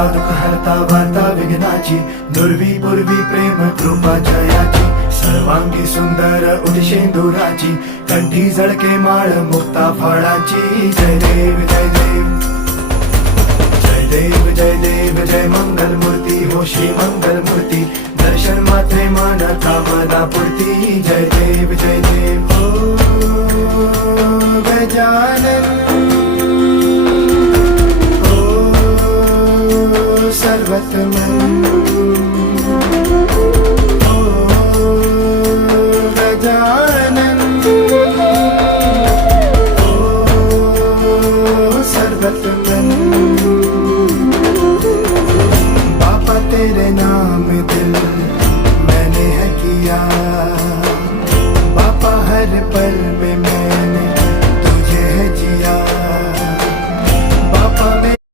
हरता दुःख हरता वार्ता विघ्नाची, दुर्वी पूर्वी प्रेम कृपा जयाची, सर्वांगी सुंदर उदिशेंदुराची, कंठी झळके माळ मुक्ता फळाची. जय देव जय देव जय देव जय देव जय मंगल मूर्ती हो श्री मंगल मूर्ती, दर्शन मात्रे मन कामना पूर्ती. जय देव जय देव हो गजानन हो सर्वतमन